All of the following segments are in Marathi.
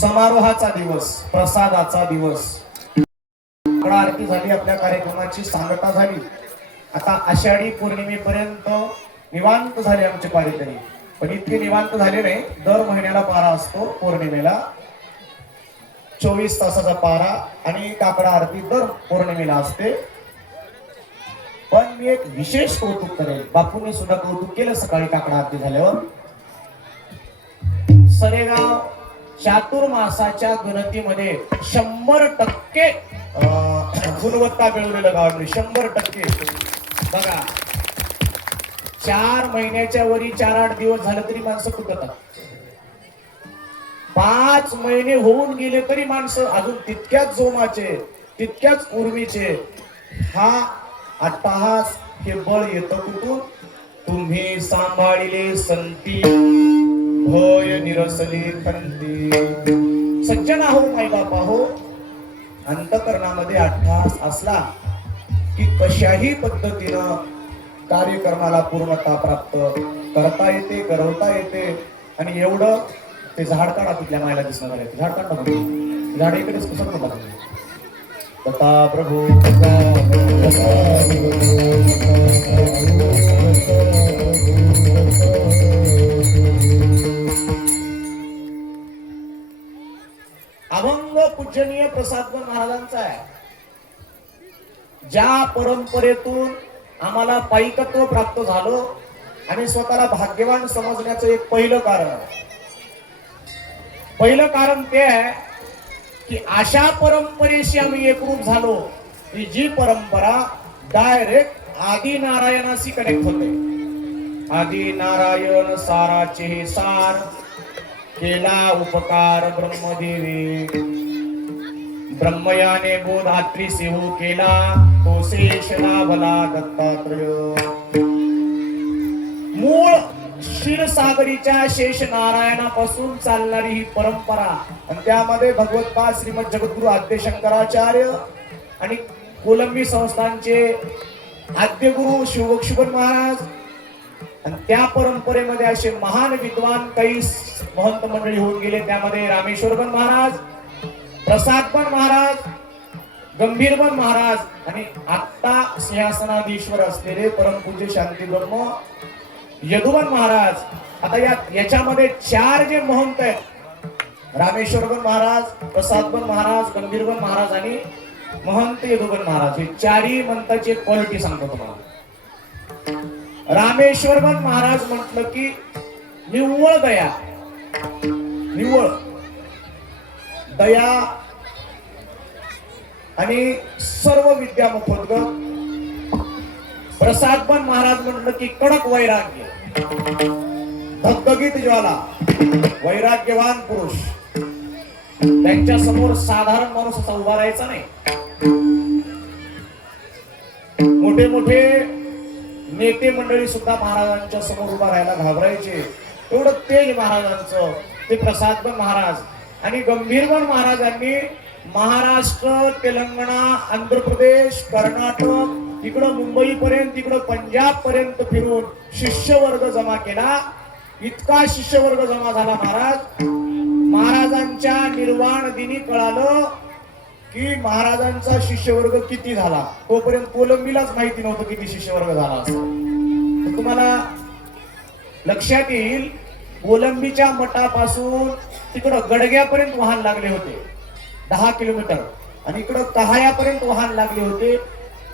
समारोहाचा दिवस, प्रसादाचा दिवस, आरती झाली, आपल्या कार्यक्रमाची सांगता झाली. आता आषाढी पौर्णिमेपर्यंत निवांत झाले आमचे पारितरी, पण इतके निवांत झाले नाही. दर महिन्याला पारा असतो पौर्णिमेला, 24 तासाचा पारा, आणि काकडा आरती दर पौर्णिमेला असते. पण मी एक विशेष कौतुक करेल, बापूने सुद्धा कौतुक केलं सकाळी काकडा आरती झाल्यावर. सरेगाव चातुर्मासाच्या गणतीमध्ये 100% गुणवत्ता मिळवलेलं गाव आहे. 100% बघा, 4 महिन्याच्या वरी 4-8 दिवस झाले तरी माणसं कुठतात. 5 महिने होऊन गेले तरी माणसं अजून तितक्याच जोमाचे, तितक्याच उर्मीचे. हा अट्टहास, हे बळ येतं कुठून? तुम्ही सांभाळिले संती, भय निरसले खंती. सज्जन हो, माई बापा हो, अंतकरणामध्ये अट्टहास असला की कशाही पद्धतीनं कार्यक्रमाला पूर्णता प्राप्त करता येते, करवता येते. आणि एवढं ते झाड काढा, तिथल्या मायला दिसणार आहे. झाड काढा, झाड इकडेच कसं बघा. तथा प्रभू अभंग पूजनीय प्रसादवन महाराजांचा आहे. ज्या परंपरेतून आम्हाला पाईकत्व प्राप्त झालं आणि स्वतःला भाग्यवान समजण्याचं एक पहिलं कारण ते आहे की अशा परंपरेशी आम्ही एकरूप झालो की जी परंपरा डायरेक्ट आदि नारायणाशी कनेक्ट होते. आदि नारायण साराचे हे सार, केला उपकार ब्रह्मदेवे, ब्रह्मयाने बोधात्री सेवू केला, तो शेष लाभला दत्तात्रय. मूळ क्षीरसागरीच्या शेष नारायणापासून चालणारी ही परंपरा, आणि त्यामध्ये भगवतपाद श्रीमद जगद्गुरु आद्य शंकराचार्य आणि कोलंबी संस्थानचे आद्यगुरु शिवक्षुभन महाराज, आणि त्या परंपरेमध्ये असे महान विद्वान काही महंत मंडळी होऊन गेले. त्यामध्ये रामेश्वरबन महाराज, प्रसादबन महाराज, गंभीरबन महाराज, आणि आत्ता सिंहासनाधीश्वर असलेले परमपूज्य शांती ब्रह्म यदुबन महाराज. आता याच्यामध्ये 4 जे महंत आहेत, रामेश्वरबन महाराज, प्रसादबन महाराज, गंभीरबन महाराज आणि महंत यदुबन महाराज, हे 4ही महंताची एक क्वालिटी सांगतो तुम्हाला. रामेश्वरबन महाराज म्हटलं की निव्वळ दया, निव्वळ दया आणि सर्व विद्या मुखोद्गत. प्रसादबन महाराज म्हटलं की कडक वैराग्य, धगधगीत ज्वाला, वैराग्यवान पुरुष. त्यांच्या समोर साधारण माणूस असा उभा राहायचा नाही. मोठे मोठे नेते मंडळी सुद्धा महाराजांच्या समोर उभा राहायला घाबरायचे, एवढं तेज महाराजांचं. ते प्रसादबन महाराज आणि गंभीरबन महाराजांनी महाराष्ट्र, तेलंगणा, आंध्र प्रदेश, कर्नाटक, इकडं मुंबई पर्यंत, इकडं पंजाब पर्यंत फिरून शिष्यवर्ग जमा केला. इतका शिष्यवर्ग जमा झाला महाराजांच्या निर्वाण दिनी कळालं की महाराजांचा शिष्यवर्ग किती झाला. तोपर्यंत कोलंबीलाच माहिती नव्हतं किती शिष्यवर्ग झाला असं. तुम्हाला लक्षात येईल, कोलंबीच्या मठापासून तिकडं गडग्यापर्यंत वाहन लागले होते 10 किलोमीटर, आणि इकडं कहायापर्यंत वाहन लागले होते.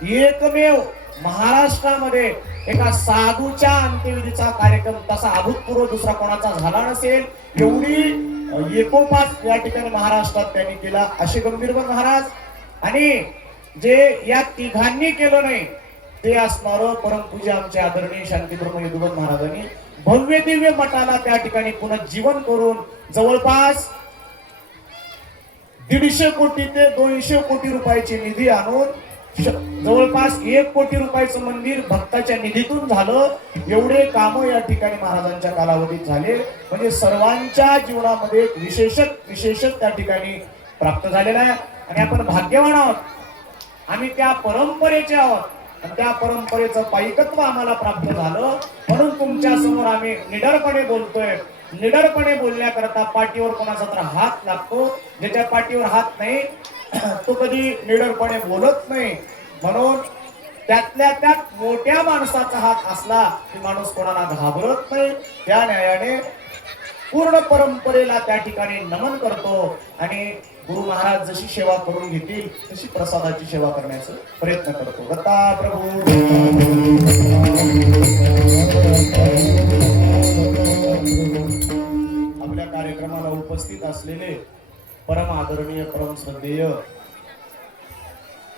एकमेव महाराष्ट्रामध्ये एका साधूच्या अंत्यविधीचा कार्यक्रम तसा अभूतपूर्व दुसरा कोणाचा झाला नसेल. एवढी एकोपात या ठिकाणी महाराष्ट्रात त्यांनी केला. असे गंभीरबन महाराज, आणि जे या तिघांनी केलं नाही ते असणार परमपूज्य आमचे आदरणीय शांतीब्रह्म यदुबन महाराजांनी भव्य दिव्य मठाला त्या ठिकाणी पुनर्जीवन करून जवळपास 150 कोटी ते 200 कोटी रुपयाची निधी आणून जवळपास 1 कोटी रुपयाचं मंदिर भक्ताच्या निधीतून झालं. एवढे काम या ठिकाणी महाराजांच्या कालावधीत झाले. म्हणजे सर्वांच्या जीवनामध्ये विशेषच त्या ठिकाणी प्राप्त झालेला आहे. आणि आपण भाग्यवान आहोत, आम्ही त्या परंपरेचे आहोत, आणि त्या परंपरेचं पाईकत्व आम्हाला प्राप्त झालं. म्हणून तुमच्या समोर आम्ही निडरपणे बोलतोय निडरपणे बोलण्याकरता पाठीवर कोणाचा तर हात लागतो. ज्याच्या पाठीवर हात नाही तो कधी निडरपणे बोलत नाही. म्हणून त्यातल्या त्यात मोठ्या माणसाचा हात असला की माणूस कोणाला घाबरत नाही. त्या न्यायाने पूर्ण परंपरेला त्या ठिकाणी नमन करतो आणि गुरु महाराज जशी सेवा करून घेतील तशी प्रसादाची सेवा करण्याचा प्रयत्न करतो. दत्ता प्रभू. आपल्या कार्यक्रमाला उपस्थित असलेले परम आदरणीय परम श्रद्धेय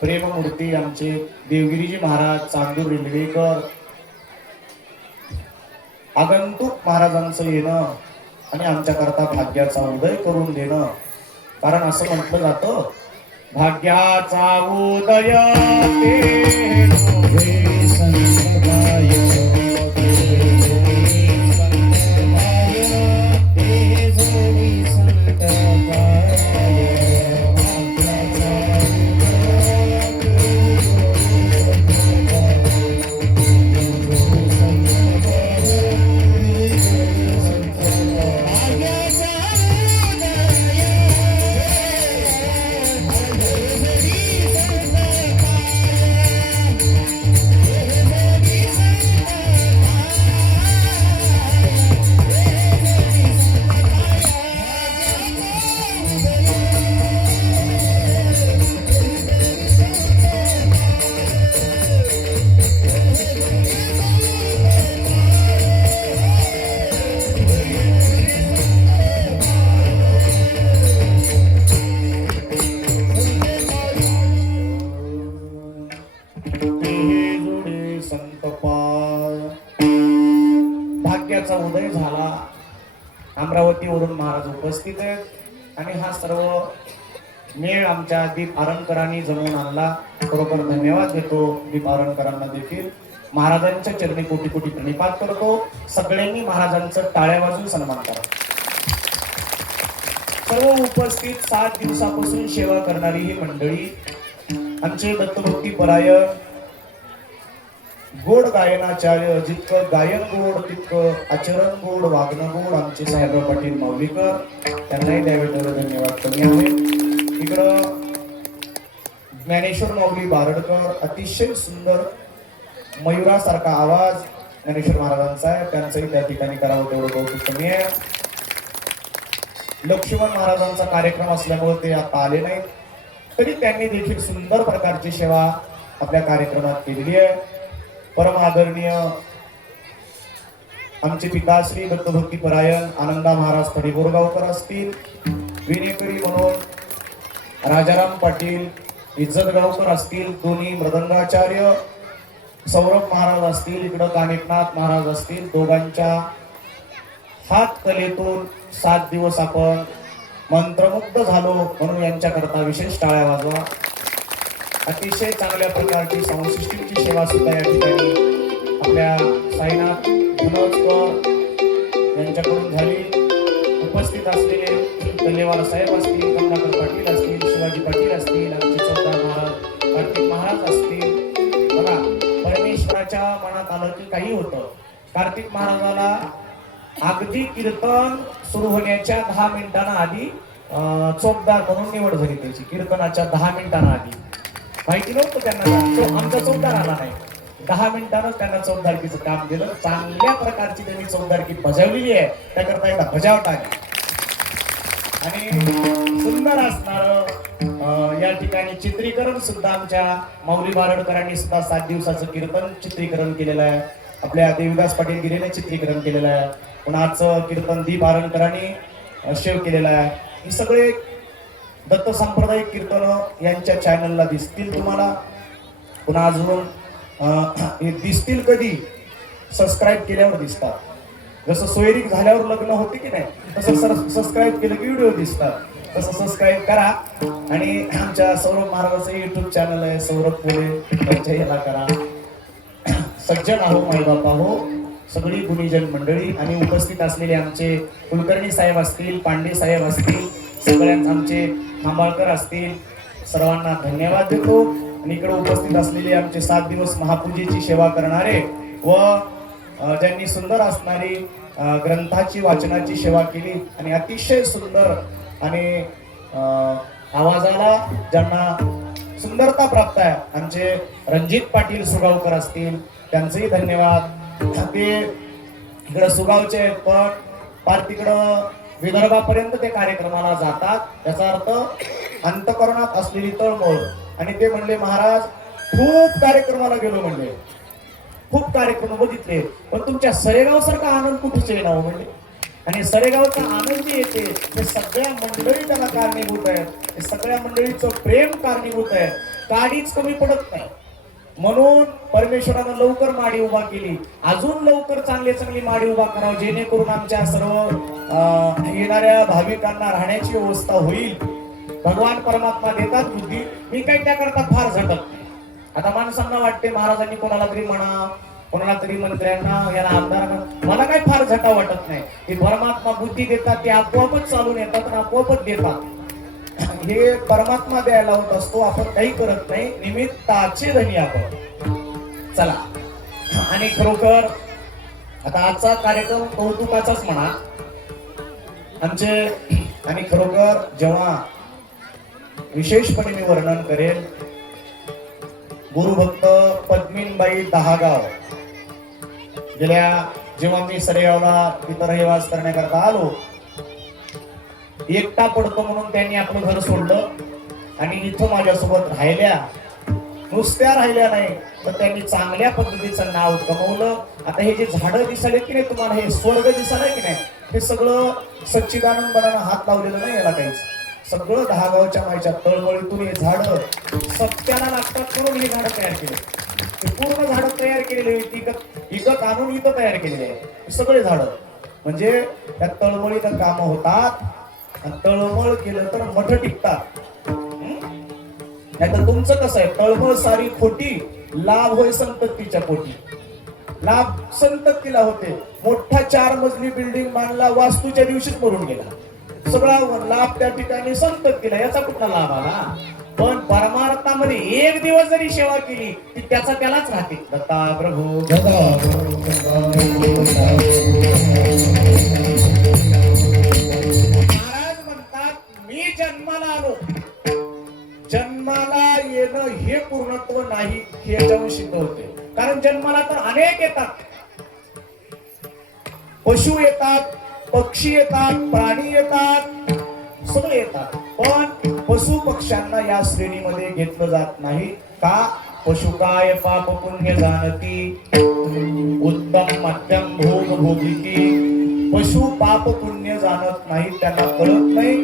प्रेममूर्ती आमचे देवगिरीजी महाराज चांदूर रेल्वेकर, आगंतुक महाराजांचं येणं आणि आमच्याकरता भाग्याचा उदय करून देणं. कारण असं म्हटलं जातं, भाग्याचा उदय भाग्याचा उदय झाला. अमरावतीवरून महाराज उपस्थित आहेत आणि हा सर्व मेळ आमच्या दीप आरणकरांनी जमवून आणला. बरोबर धन्यवाद देतो दीप आरणकरांना देखील. महाराजांच्या चरणी कोटी कोटी प्रणिपात करतो. सगळ्यांनी महाराजांचं टाळ्या वाजून सन्मान करा. सर्व उपस्थित 7 दिवसापासून सेवा करणारी ही मंडळी, आमचे दत्तभक्ती परायण गोड गायनाचार्य, जितकं गायन गोड तितकं आचरण गोड, वागणं गोड, आमचे साहेबराव पाटील माऊलीकर, त्यांनाही त्यावेळेला धन्यवाद कमी आहे. इकडं ज्ञानेश्वर माऊली बारडकर, अतिशय सुंदर मयुरासारखा आवाज ज्ञानेश्वर महाराजांचा आहे, त्यांचंही त्या ठिकाणी करावं तेवढं कौतुक कमी आहे. लक्ष्मण महाराजांचा कार्यक्रम असल्यामुळे ते आता आले नाहीत, तरी त्यांनी देखील सुंदर प्रकारची सेवा आपल्या कार्यक्रमात केलेली आहे. परम आदरणीय आमचे पिताश्री दत्तभक्ती परायण आनंदा महाराज तडीबोरगावकर असतील, विनेकरी म्हणून राजाराम पाटील इज्जतगावकर असतील, दोन्ही मृदंगाचार्य सौरभ महाराज असतील, इकडं कानिकनाथ महाराज असतील, दोघांच्या हात कलेतून 7 दिवस आपण मंत्रमुग्ध झालो, म्हणून यांच्याकरता विशेष टाळ्या वाजवा. अतिशय चांगल्या प्रकारची संसिष्टीची सेवा सुद्धा या ठिकाणी आपल्या साईनाथ गुणवकर यांच्याकडून झाली. उपस्थित असलेले कल्लेवार साहेब असतील, कमलाकर पाटील असतील, शिवाजी पाटील असतील, आमचे चौदार महाराज कार्तिक महाराज असतील. बघा, परमेश्वराच्या मनात आलं की काही होतं. कार्तिक महाराजाला अगदी कीर्तन सुरू होण्याच्या 10 मिनिटांना आधी चौकदार म्हणून निवड झाली त्याची. कीर्तनाच्या 10 मिनिटांना आधी माहिती नव्हतं त्यांना, आमचा चौकदार आला नाही. 10 मिनिटांनाच त्यांना चौकदारकीचं काम दिलं. चांगल्या प्रकारची त्यांनी चौकदारकी बजावलेली आहे, त्याकरता एकदा बजावट आली. आणि सुंदर असणार या ठिकाणी चित्रीकरण सुद्धा आमच्या माऊली बारडकरांनी सुद्धा 7 दिवसाचं कीर्तन चित्रीकरण केलेलं आहे. आपल्या देवीदास पाटील गिरेने चित्रीकरण केलेलं आहे. पुन्हाचं कीर्तन दीप आरणकरांनी शेव केलेलं आहे. हे सगळे दत्त सांप्रदायिक कीर्तन यांच्या चॅनलला दिसतील तुम्हाला. पुन्हा अजून हे दिसतील कधी, सबस्क्राईब केल्यावर दिसतात. जसं सोयरीक झाल्यावर लग्न होते की नाही, तसं सबस्क्राईब केलं की व्हिडिओ दिसतात. तसं सबस्क्राईब करा. आणि आमच्या सौरभ महाराजाचं युट्यूब चॅनल आहे, सौरभ पोले, त्यांच्या याला करा. सज्जन आहो माई बापा हो, सगळी गुणीजन मंडळी आणि उपस्थित असलेले आमचे कुलकर्णी साहेब असतील, पांडे साहेब असतील, सगळ्यांचे आमचे खांबाळकर असतील, सर्वांना धन्यवाद देतो. आणि इकडे उपस्थित असलेले आमचे 7 दिवस महापूजेची सेवा करणारे व ज्यांनी सुंदर असणारी ग्रंथाची वाचनाची सेवा केली आणि अतिशय सुंदर आणि आवाजाला ज्यांना सुंदरता प्राप्त आहे आमचे रणजित पाटील सुगावकर असतील, त्यांचेही धन्यवाद. ते इकडं सुगावचे आहेत, पण पार तिकडं विदर्भापर्यंत ते कार्यक्रमाला जातात. त्याचा अर्थ अंतःकरणात असलेली तळमळ. आणि ते म्हणले महाराज खूप कार्यक्रमाला गेलो, म्हणले खूप कार्यक्रम बघितले, पण तुमच्या सरेगाव सारखा आनंद कुठेच येणार हो म्हणले. आणि सरेगावचा आनंद येते ते सगळ्या मंडळी त्याला कारणीभूत आहेत, ते सगळ्या मंडळीचं प्रेम कारणीभूत आहे, काडीच कमी पडत नाही. म्हणून परमेश्वरानं लवकर माडी उभा केली, अजून लवकर चांगली माडी उभा करावं, जेणेकरून आमच्या सर्व येणाऱ्या भाविकांना राहण्याची व्यवस्था होईल. भगवान परमात्मा देतात बुद्धी, मी काही त्याकरता फार झटत नाही. आता माणसांना वाटते महाराजांनी कोणाला तरी म्हणा, कोणाला तरी मंत्र्यांना, याला आमदारांना, मला काही फार झटा वाटत नाही. ते परमात्मा बुद्धी देतात, ते आपोआपच चालून येतात आणि आपोआपच देतात. हे परमात्मा द्यायला होत असतो, आपण काही करत नाही, निमित्ताचे धनी आपण. चला, आणि खरोखर आता आजचा कार्यक्रम कौतुकाचाच म्हणा आमचे. आणि खरोखर जेव्हा विशेषपणे मी वर्णन करेल, गुरुभक्त पद्मिनीबाई दहागाव जेव्हा मी सरेगावला तिथं रहिवास करण्याकरता आलो, एकटा पडतो म्हणून त्यांनी आपलं घर सोडलं आणि इथं माझ्यासोबत राहिल्या. नुसत्या राहिल्या नाही तर त्यांनी चांगल्या पद्धतीचं नाव कमवलं. आता हे जे झाडं दिसाले की नाही तुम्हाला, हे स्वर्ग दिसालंय की नाही, हे सगळं सच्चिदानंदानं हात लावलेलं नाही, याला काहीच. सगळं दहागावच्या मायच्या तळमळीतून हे झाडं सत्याला लागतात म्हणून हे झाडं तयार केले. हे पूर्ण झाडं तयार केलेले, इकत आणून इथं तयार केलेले आहे सगळे झाडं. म्हणजे त्या तळमळीत कामं होतात, तळमळ केलं तर मठ टिकतात. नाही तर तुमचं कसं आहे, तळमळ सारी खोटी, लाभ होय संततीच्या पोटी. लाभ संततीला होते. मोठा 4 मजली बिल्डिंग बांधला, वास्तूच्या दिवशीच मरून गेला. सगळा लाभ त्या ठिकाणी संततीला, याचा कुठला लाभ आला. पण परमार्थामध्ये एक दिवस जरी सेवा केली ती त्याचा त्यालाच राहते. दत्ता प्रभू महाराज म्हणतात, मी जन्माला आलो, जन्माला येणं हे पूर्णत्व नाही, हे याच्यावर सिद्ध होते. कारण जन्माला तर अनेक येतात, पशु येतात, पक्षी येतात, प्राणी येतात, सगळे येतात. पण पशु पक्ष्यांना या श्रेणीमध्ये घेतलं जात नाही. का? पशु काय पाप पुण्य जाणती, उत्तम मध्यम भोग भोगिती. पशु पाप पुण्य जाणत नाही, त्यांना कळत नाही.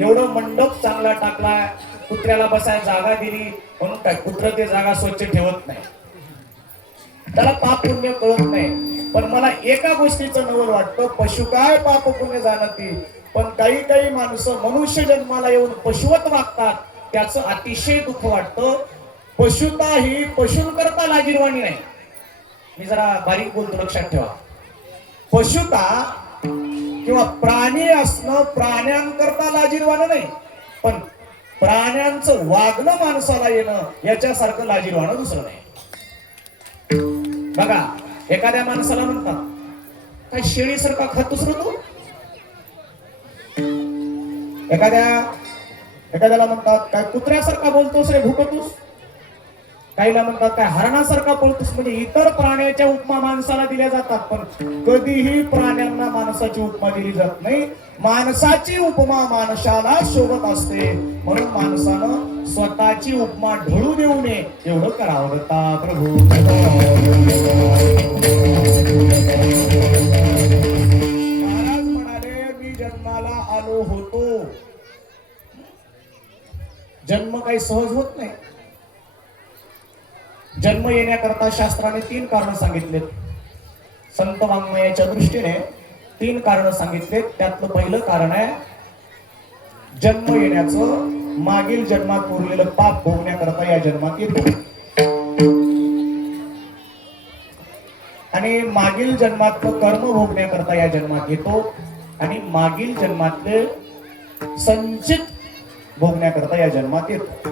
एवढं मंडप चांगला टाकला, कुत्र्याला बसायला जागा दिली म्हणून काय कुत्र ते जागा स्वच्छ ठेवत नाही, त्याला पाप पुण्य कळत नाही. पण मला एका गोष्टीचं नवल वाटतं, पशु काय पाप पुण्य जाणती. पण काही माणसं मनुष्य जन्माला येऊन पशुवत वागतात, त्याचं अतिशय दुःख वाटतं. पशुता ही पशुंकरता लाजीरवाणी नाही. मी जरा बारीक बोलतो, लक्षात ठेवा. पशुता किंवा प्राणी असणं प्राण्यांकरता लाजीरवाणं नाही, पण प्राण्यांचं वागणं माणसाला येणं याच्यासारखं लाजीरवाणं दुसरं नाही. बघा, एखाद्या माणसाला म्हणतात, काय शेळीसारखा खातोस रे तू. एखाद्याला म्हणतात, काय कुत्र्यासारखा बोलतोस रे, भुकतोस. काहीला म्हणतात, काय हरणासारखा बोलतोस. म्हणजे इतर प्राण्याच्या उपमा माणसाला दिल्या जातात, पण कधीही प्राण्यांना माणसाची उपमा दिली जात नाही. माणसाची उपमा माणसाला शोभत असते, म्हणून माणसानं स्वतःची उपमा ढळू देऊ नये, एवढं करावं. दत्ता प्रभू महाराज म्हणाले, मी जन्माला आलो होतो. जन्म काही सहज होत नाही. जन्म येण्याकरता शास्त्राने 3 कारण सांगितलेत. संत वाङ्मयाच्या दृष्टीने 3 कारण सांगितलेत. त्यातलं पहिलं कारण आहे, जन्म येण्याचं मागील जन्मात उरलेलं पाप भोगण्याकरता या जन्मात येतो. आणि मागील जन्मातलं कर्म भोगण्याकरता या जन्मात येतो. आणि मागील जन्मातले संचित भोगण्याकरता या जन्मात येतो.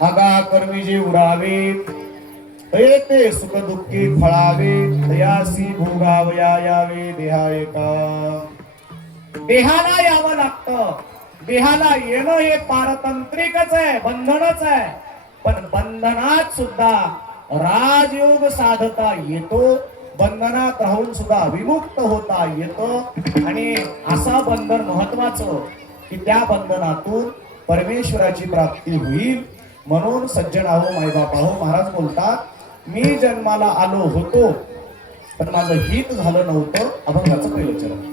आगा कर्मी जे उरावे येते सुख दुःखी फळावे दयासी भोगावया यावे देहा एका. देहाला यावं लागतं. देहाला येणं हे पारतंत्रिकच आहे, बंधनच आहे. पण बंधनात सुद्धा राजयोग साधता येतो, बंधनात राहून सुद्धा विमुक्त होता येतं. आणि असा बंधन महत्वाचं की त्या बंधनातून परमेश्वराची प्राप्ती होईल. म्हणून सज्जन आहो मायबाप आहो महाराज बोलतात, मी जन्माला आलो होतो पण माझं हित झालं नव्हतं. अभंगाचं पहिलं चरण.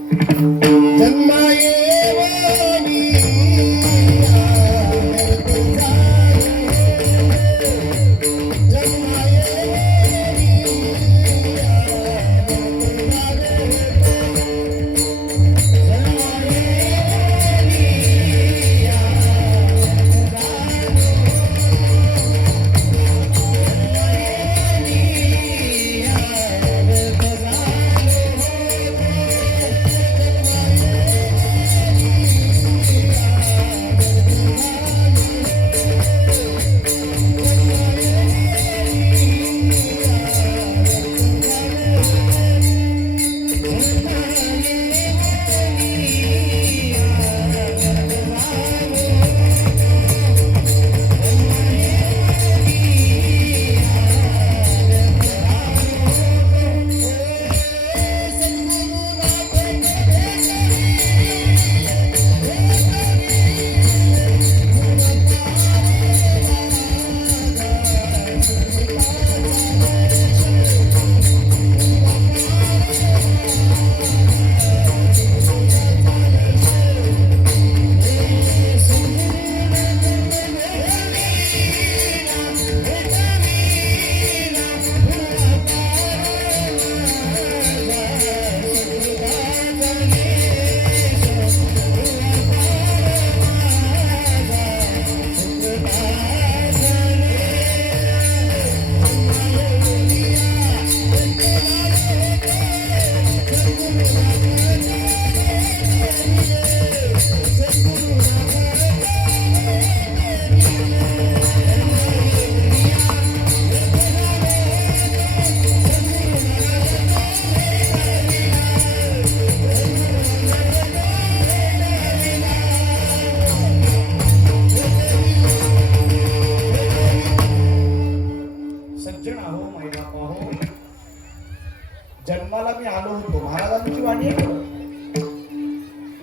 जन्माला मी आलो होतो. महाराजांची वाणी आहे.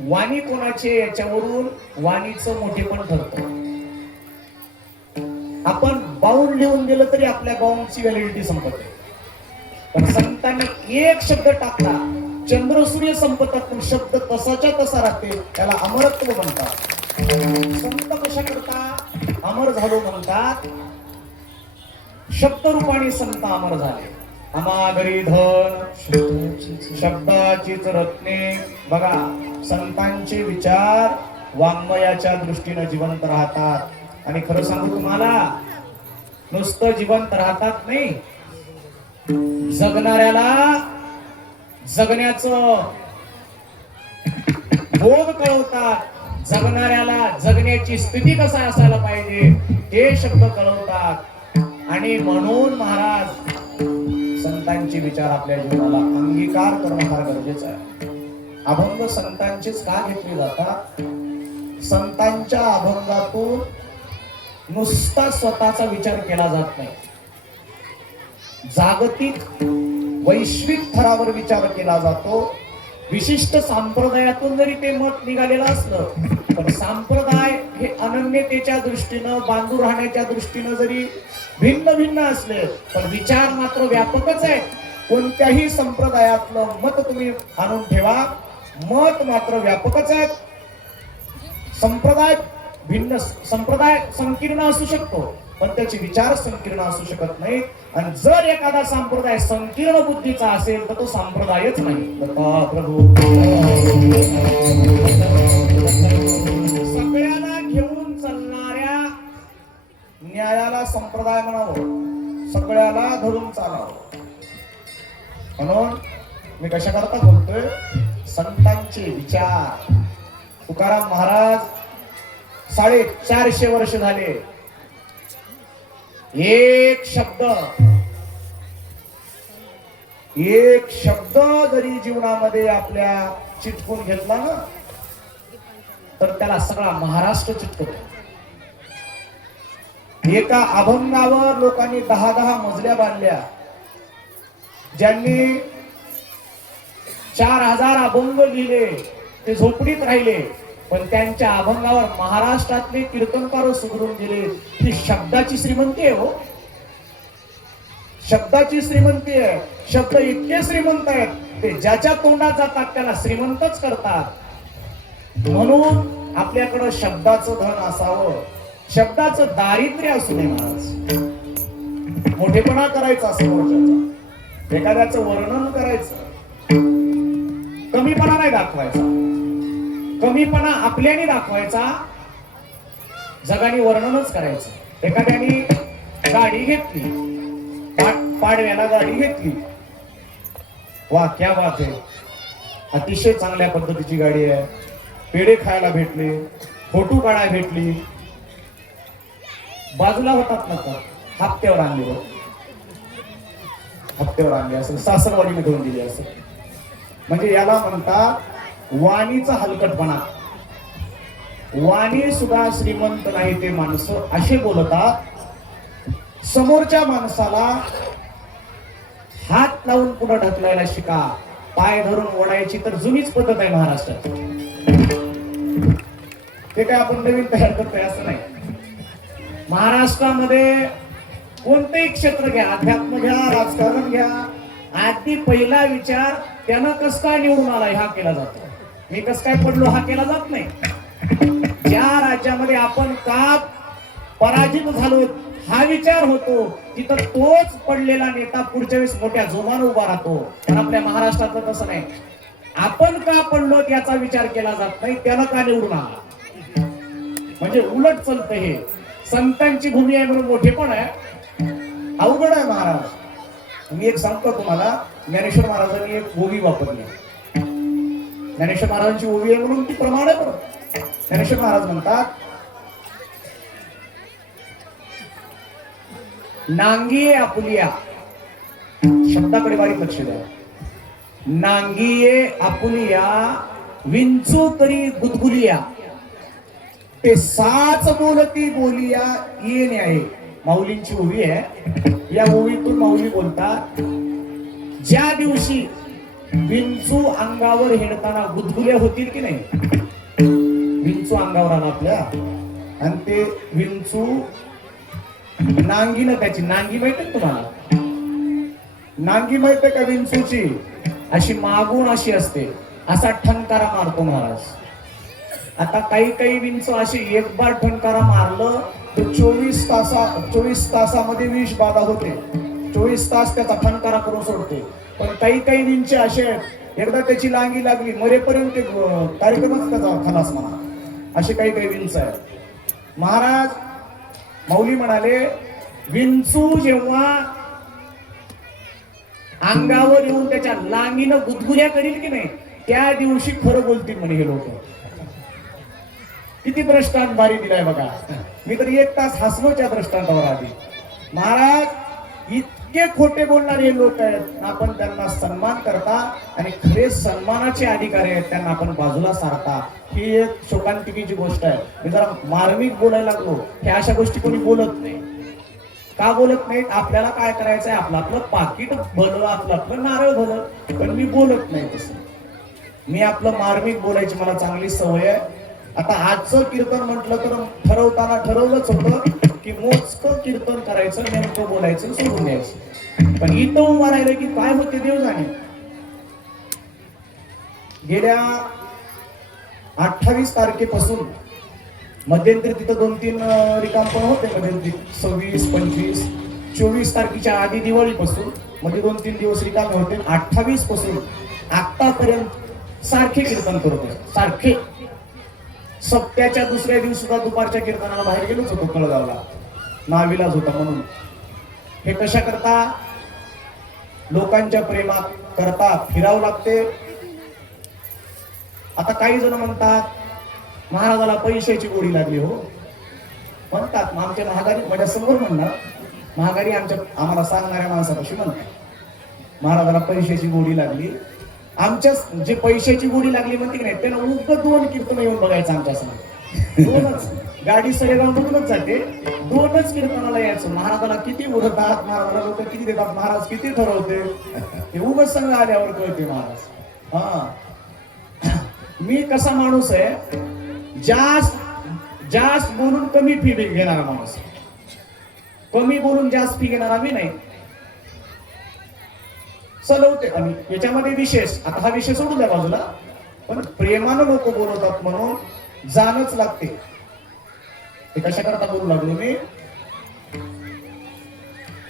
वाणी कोणाचे याच्यावरून वाणीचं मोठेपण ठरतं. आपण बाउंड लिहून दिलं तरी आपल्या बाउंडची व्हॅलिडिटी संपत आहे. पण संतांनी एक शब्द टाकला, चंद्र सूर्य संपतात पण शब्द तसाच्या तसा राहते, त्याला अमरत्व म्हणतात. संत कशा करता अमर झालो म्हणतात, शब्द रूपाने संत अमर झाले. अमागरी धन शब्दाचीच रत्ने. बघा, संतांचे विचार वाङ्मयाच्या दृष्टीने जिवंत राहतात. आणि खरं सांगू तुम्हाला, नुसतं जिवंत राहतात नाही, जगणाऱ्याला जगण्याचं बोध कळवतात. जगणाऱ्याला जगण्याची स्थिती कसा असायला पाहिजे हे शब्द कळवतात. आणि म्हणून महाराज संतांचे विचार आपल्या जीवनाला अंगीकार करणं फार गरजेचं आहे. अभंग संतांचेच का घेतले जातात? संतांच्या अभंगातून नुसता स्वतःचा विचार केला जात नाही, जागतिक वैश्विक थरावर विचार केला जातो. विशिष्ट संप्रदायातून जरी ते मत निघालेलं असलं पण संप्रदाय हे अनन्यतेच्या दृष्टीनं, बांधून राहण्याच्या दृष्टीनं जरी भिन्न भिन्न असले पण विचार मात्र व्यापकच आहे. कोणत्याही संप्रदायातलं मत तुम्ही आणून ठेवा, मत मात्र व्यापकच आहे. संप्रदाय संकीर्ण असू शकतो पण त्याचे विचार संकीर्ण असू शकत नाही. आणि जर एखादा संप्रदाय संकीर्ण बुद्धीचा असेल तर तो संप्रदायच नाही. सगळ्याला घेऊन चालणाऱ्या न्यायाला संप्रदाय म्हणावं, सगळ्याला धरून चालावं. म्हणून मी कशा करता बोलतोय, संतांचे विचार. तुकाराम महाराज 450 वर्ष झाले एक शब्द एक शब्द जरी जीवनामध्ये आपल्या चिटकून घेतला ना तर त्याला सगळा महाराष्ट्र चिटकतो. एका अभंगावर लोकांनी 10-10 मजल्या बांधल्या. ज्यांनी 4000 अभंग लिहिले ते झोपडीत राहिले, पण त्यांच्या अभंगावर महाराष्ट्रातले कीर्तनकार सुधरून गेले. ही शब्दाची श्रीमंती आहे हो, शब्दाची श्रीमंती आहे. शब्द इतके श्रीमंत आहेत ते ज्याच्या तोंडात जातात त्याला श्रीमंतच करतात. म्हणून आपल्याकडं शब्दाचं धन असावं, शब्दाचं दारिद्र्य असू नये. महाराज मोठेपणा करायचा समोरच्याचा, एखाद्याचं वर्णन करायचं, कमीपणा नाही दाखवायचा. कमीपणा आपल्याने दाखवायचा, जगाने वर्णनच करायचं. एखाद्याने गाडी घेतली, पाडव्याला गाडी घेतली, वा क्या बात आहे, अतिशय चांगल्या पद्धतीची गाडी आहे, पेढे खायला भेटले, फोटो काढायला भेटली. बाजूला होतात ना हप्त्यावर आणले, हप्त्यावर आणले असेल, सासरवाडीने घेऊन दिली असेल. म्हणजे याला म्हणतात वाणीचा हलकटपणा. वाणी सुद्धा श्रीमंत नाही ते माणसं असे बोलतात. समोरच्या माणसाला हात लावून पुढे ढकलायला शिका, पाय धरून ओढायची तर जुनीच पद्धत आहे महाराष्ट्रात. ते काय आपण नवीन तयार करतोय असं नाही. महाराष्ट्रामध्ये कोणतेही क्षेत्र घ्या, अध्यात्म घ्या, राजकारण घ्या, आधी पहिला विचार त्यानं कस काय निवडून आलाय हा केला जातो. मी कस काय पडलो हा केला जात नाही. ज्या राज्यामध्ये आपण का पराजित झालो हा विचार होतो, तिथं तोच पडलेला नेता पुढच्या वेळेस मोठ्या जोमानं उभा राहतो. पण आपल्या महाराष्ट्रात तसं नाही. आपण का पडलो याचा विचार केला जात नाही, त्याला का निवडून आला. म्हणजे उलट चालतं हे. संतांची भूमी आहे म्हणून मोठे पण आहे, अवघड आहे महाराज. मी एक सांगतो तुम्हाला, ज्ञानेश्वर महाराजांनी एक ओवी वापरली. ज्ञानेश्वर महाराजांची ओवी आहे म्हणून ती प्रमाण आहे. ज्ञानेश्वर महाराज म्हणतात, नांगिये आपुलिया, शब्दाकडे बारीक लक्ष द्या. नांगिये आपुलिया विंचू तरी गुदगुलिया, ते साच बोलती बोलिया येणे आहे. माऊलींची ओवी आहे. या ओवीतून माऊली बोलतात, ज्या दिवशी विंचू अंगावर हेडताना गुदगुल्या होतील की नाही, विंचू अंगावर आला आपल्या आणि ते विंचू नांगीनं, त्याची नांगी माहिती तुम्हाला, नांगी माहिती का विंचूची, अशी मागून अशी असते, असा ठणकारा मारतो महाराज. आता काही काही विंचू अशी एक बार ठणकारा मारलं तर 24 तासामध्ये विष बाधा होते. 24 तास त्याचा ठणकारा करून सोडते. पण काही काही विंचे असे आहेत, एकदा त्याची लांगी लागली मरेपर्यंत ते कार्यक्रमच त्याचा खलास म्हणा. असे काही काही विंच आहेत. महाराज माऊली म्हणाले, विंचू जेव्हा अंगावर येऊन त्याच्या लांगीनं गुदगुल्या करील की नाही, त्या दिवशी खरं बोलतील म्हणे हे लोक. किती दृष्टांत भारी दिलाय बघा. मी तर 1 तास हसलो त्या दृष्टांतावर आधी. महाराज इतके खोटे बोलणारे लोक आहेत, आपण त्यांना सन्मान करता आणि खरे सन्मानाचे अधिकारी आहेत त्यांना आपण बाजूला सारता. ही एक शोकांतिकेची गोष्ट आहे. मी जरा मार्मिक बोलायला लागलो, हे अशा गोष्टी कोणी बोलत नाही. का बोलत नाहीत? आपल्याला काय करायचंय, आपलं आपलं पाकिट भलं, आपलं आपलं नारळ भलं. पण मी बोलत नाही तसं. मी आपलं मार्मिक बोलायची मला चांगली सवय आहे. आता आजचं कीर्तन म्हटलं तर ठरवताना ठरवलंच होतं की मोजकं कीर्तन करायचं, नेमकं बोलायचं, सोडून द्यायचं. पण इथं उभा राहिलं की काय होते देव जाणे. गेल्या 28 तारखेपासून मध्यंतरी तिथं 2-3 रिकाम पण होते. मध्यंतरी 26, 25, 24 तारखेच्या आधी दिवाळीपासून मध्ये 2-3 दिवस रिकामे होते. 28 पासून आतापर्यंत सारखे कीर्तन करत होते, सारखे. सप्त्याच्या दुसऱ्या दिवशी सुद्धा दुपारच्या कीर्तनाला बाहेर गेलोच होतो कळगावला, नाविलाज होता म्हणून. हे कशा करता? लोकांच्या प्रेमात करता फिरावं लागते. आता काही जण म्हणतात महाराजाला पैशाची गोडी लागली हो म्हणतात. मग आमच्या महागारी माझ्या समोर म्हणणार, महागारी आम्हाला सांगणाऱ्या माणसापाशी म्हणतात. महाराजांना पैशाची गोडी लागली. आमच्या जे पैशाची गोडी लागली म्हणते की नाही, त्यांना उग 2 कीर्तन येऊन बघायचं आमच्या समोर. 2च गाडी सरेगाव मधूनच जाते, 2च कीर्तनाला यायचं. महाराजांना किती उरतात, महाराजांना लोक किती देतात, महाराज किती ठरवते, हे उगच संघ आल्यावर कळते महाराज. मी कसा माणूस आहे, जास्त बोलून कमी फी घेणारा माणूस, कमी बोलून जास्त फी घेणारा मी नाही. चलवते आणि याच्यामध्ये विशेष, आता हा विषय सोडून द्या बाजूला, पण प्रेमानं लोक बोलवतात म्हणून जानच लागते. ते कशा करता बोलू लागलो मी,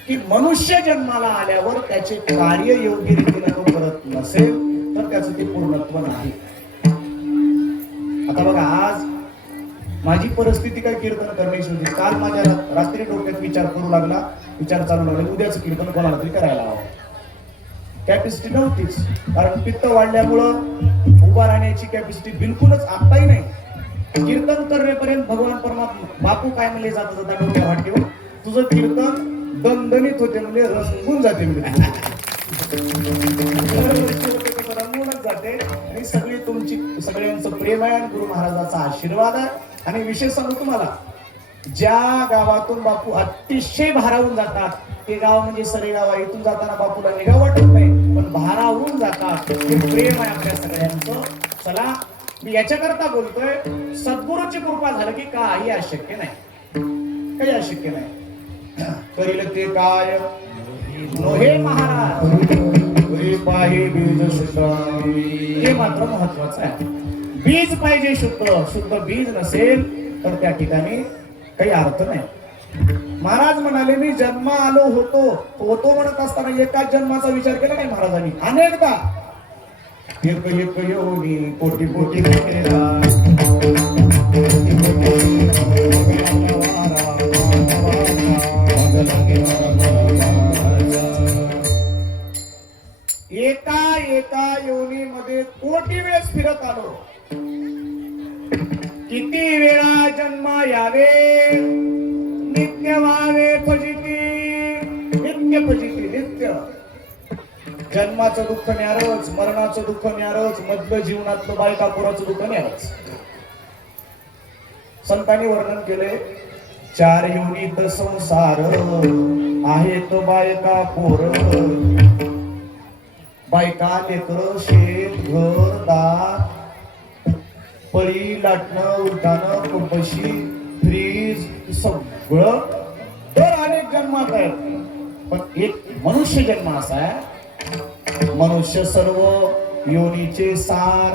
की मनुष्य जन्माला आल्यावर त्याचे कार्य योग्य रीतीने तो करत नसेल तर त्याचं ते पूर्णत्व नाही. आता बघा, आज माझी परिस्थिती काय कीर्तन करण्याची होती. काल माझ्या रात्री डोक्यात विचार चालू लागला, उद्याचं कीर्तन कोणाला तरी करायला हवं. कॅपॅसिटी नव्हतीच, कारण पित्त वाढल्यामुळं उभा राहण्याची कॅपॅसिटी बिलकुलच आताही नाही. कीर्तन करण्यापर्यंत भगवान परमात्मा बापू काय म्हणले जात होता डोक्या वाटेवर, तुझं कीर्तन दणदणीत होते म्हणजे रंगून जाते रंगूनच जाते. आणि सगळ्यांचं प्रेम आहे, गुरु महाराजांचा आशीर्वाद आहे. आणि विशेष सांगू तुम्हाला, ज्या गावातून बापू अतिशय भारावून जातात ते गाव म्हणजे सरेगाव आहे. इथून जाताना बापूला निगाव वाटत नाही, पण भारावून जातात. हे प्रेम आहे आपल्या सगळ्यांचं. चला, मी याच्याकरता बोलतोय, सद्गुरूची कृपा झालं की काही अशक्य नाही, काही अशक्य नाही. करील ते काय नोहे महाराज, बीज शुद्ध, हे मात्र महत्वाचं आहे. बीज पाहिजे शुद्ध बीज नसेल तर त्या ठिकाणी काही अर्थ नाही. महाराज म्हणाले, मी जन्म आलो होतो म्हणत असताना एकाच जन्माचा विचार केला नाही महाराजांनी, अनेकदा एक योनी कोटी कोटी एका योनीमध्ये कोटी वेळेस फिरत आलो. किती वेळा जन्म यावे, नित्य व्हावे फजिती, नित्य फजिती, नित्य. जन्माचं दुःख न्यारच, मरणाचं दुःख न्यारच, मधलं जीवनातलं बायकापुराचं दुःख न्यारच. संतांनी वर्णन केले, 4 योनीत संसार आहे तो बायका पोर, बायका लेकर शेत घर दार, पळी लाटणं उलटाणं कुंपशी फ्रीज सगळं तर अनेक जन्मात आहेत. पण एक मनुष्य जन्म असा आहे, मनुष्य सर्व योनीचे सार,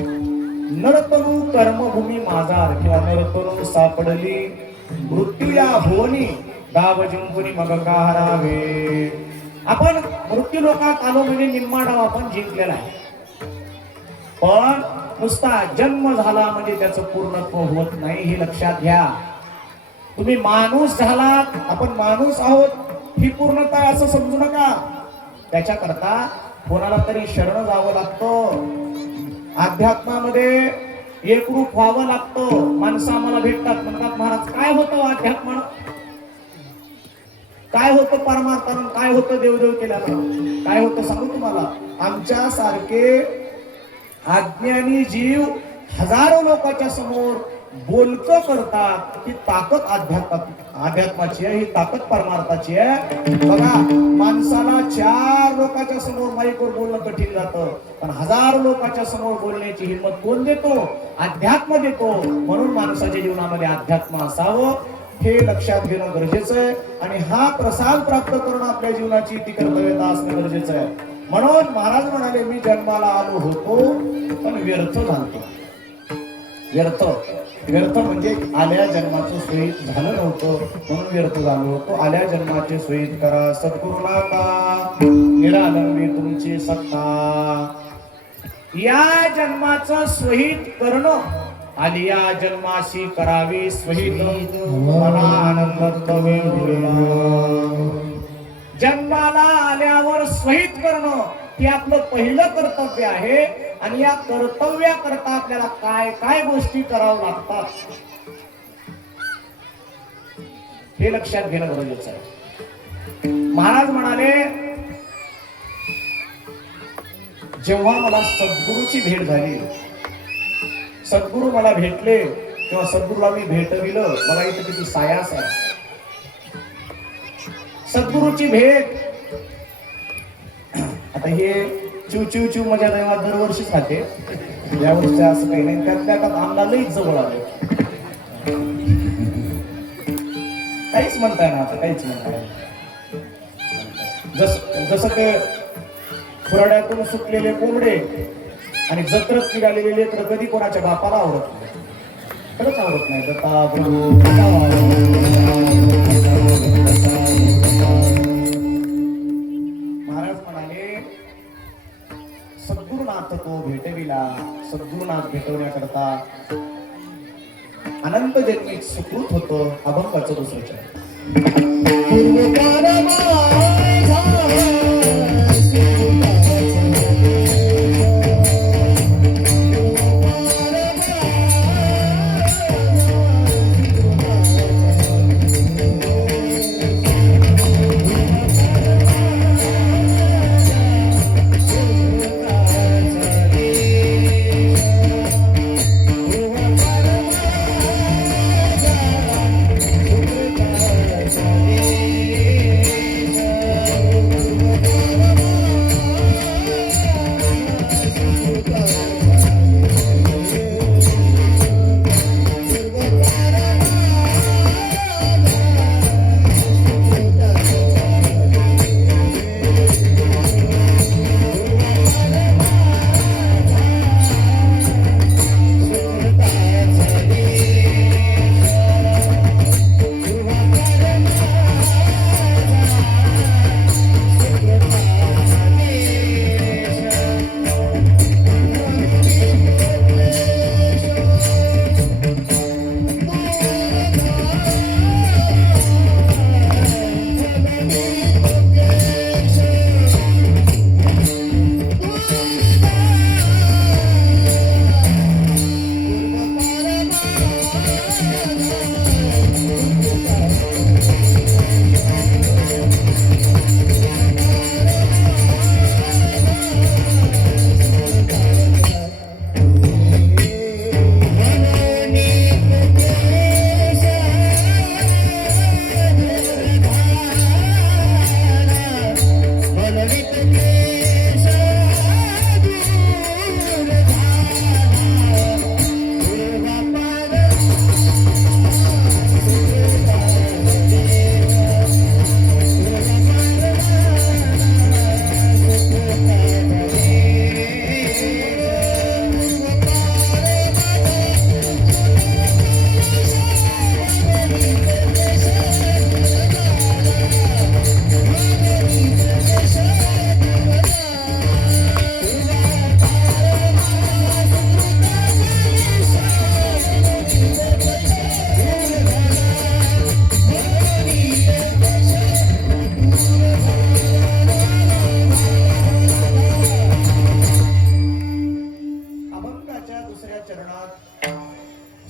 नरतनु कर्मभूमी माझार, किंवा नरतनु सापडली मृत्यू या भुवनी, गाव जिंकुनी मग का हरावे. आपण मृत्यू लोकात आलो म्हणजे निम्मा डाव आपण जिंकलेला आहे. पण नुसता जन्म झाला म्हणजे त्याचं पूर्णत्व होत नाही, हे लक्षात घ्या. तुम्ही माणूस झालात, आपण माणूस आहोत, ही पूर्णता असं समजू नका. त्याच्याकरता कोणाला तरी शरण जावं लागतं, अध्यात्मामध्ये एकरूप व्हावं लागतं. माणसं आम्हाला भेटतात, म्हणतात महाराज काय होतं अध्यात्म, काय होतं परमार्थानं, काय होतं देवदेव केल्यानं, काय होतं सांगू तुम्हाला. आमच्या सारखे अज्ञानी जीव हजारो लोकांच्या समोर बोलकं करतात, ही ताकद अध्यात्माची आहे, ही ताकद परमार्थाची आहे. बघा, माणसाला 4 लोकांच्या समोर माईकवर बोलणं कठीण जातं, पण हजारो लोकांच्या समोर बोलण्याची हिंमत कोण देतो? अध्यात्म देतो. म्हणून माणसाच्या जीवनामध्ये अध्यात्म असावं, हे लक्षात घेणं गरजेचं आहे. आणि हा प्रसाद प्राप्त करणं आपल्या जीवनाची ती कर्तव्यता असणं गरजेचं आहे. म्हणून महाराज म्हणाले, मी जन्माला आलो होतो पण व्यर्थ झालतो. व्यर्थ म्हणजे आल्या जन्माचं सोयीत झालं नव्हतं, म्हणून व्यर्थ झालो होतो. आल्या जन्माचे सोयीत करा सद्गुरुला का, निरालंबी तुमची सत्ता. या जन्माचं स्वहित करणं, आलिया जन्माशी करावी स्वहित, मना आनंद जन्माला आल्यावर स्वहित करणं हे आपलं पहिलं कर्तव्य आहे. आणि या कर्तव्याकरता आपल्याला काय काय गोष्टी कराव्या लागतात हे लक्षात घेणं गरजेचं आहे. महाराज म्हणाले, जेव्हा मला सद्गुरूची भेट झाली, सद्गुरू मला भेटले, तेव्हा सद्गुरूला मी भेटविलं. मला इथं किती सायास आहे. सद्गुरूची भेट. आता हे चिव चिव चिव माझ्या देवात दरवर्षीच राहते, यावर्षी असं काही नाही. त्यात आम्हाला लईच जवळ आले. काहीच म्हणताय ना, आता काहीच म्हणताय. जसं ते खुराड्यातून सुटलेले कोंबडे आणि जत्रत निघालेले लेकर कधी कोणाच्या बापाला आवडत नाही. खरंच आवडत नाही. दत्ता प्रभू महाराज म्हणाले, सद्गुरुनाथ तो भेटविला. सद्गुरुनाथ भेटवण्याकरता अनंत जन्मी सुकृत होतो. अभंगाचं दुसरं चरण.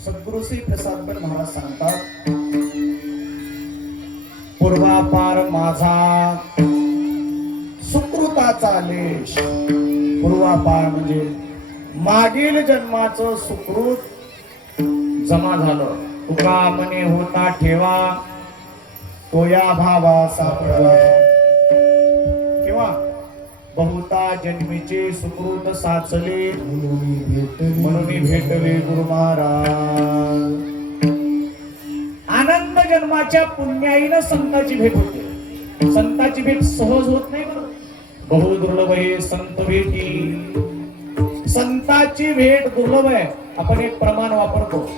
सद्गुरु श्री प्रसादबन महाराज सांगतात, पूर्वापार माझा सुकृताचा लेश. पूर्वापार म्हणजे मागील जन्माचं सुकृत जमा झालं. तुका मने होता ठेवा, तो या भावा सापडला. किंवा बहुता जन्मीचे सुकृत साचले, म्हणून भेटले गुरु महाराज. आनंद जन्माच्या पुण्याईनं संताची भेट होते. संताची भेट सहज होत नाही. बहु दुर्लभ आहे संत भेटी. संताची भेट दुर्लभ आहे. आपण एक प्रमाण वापरतो,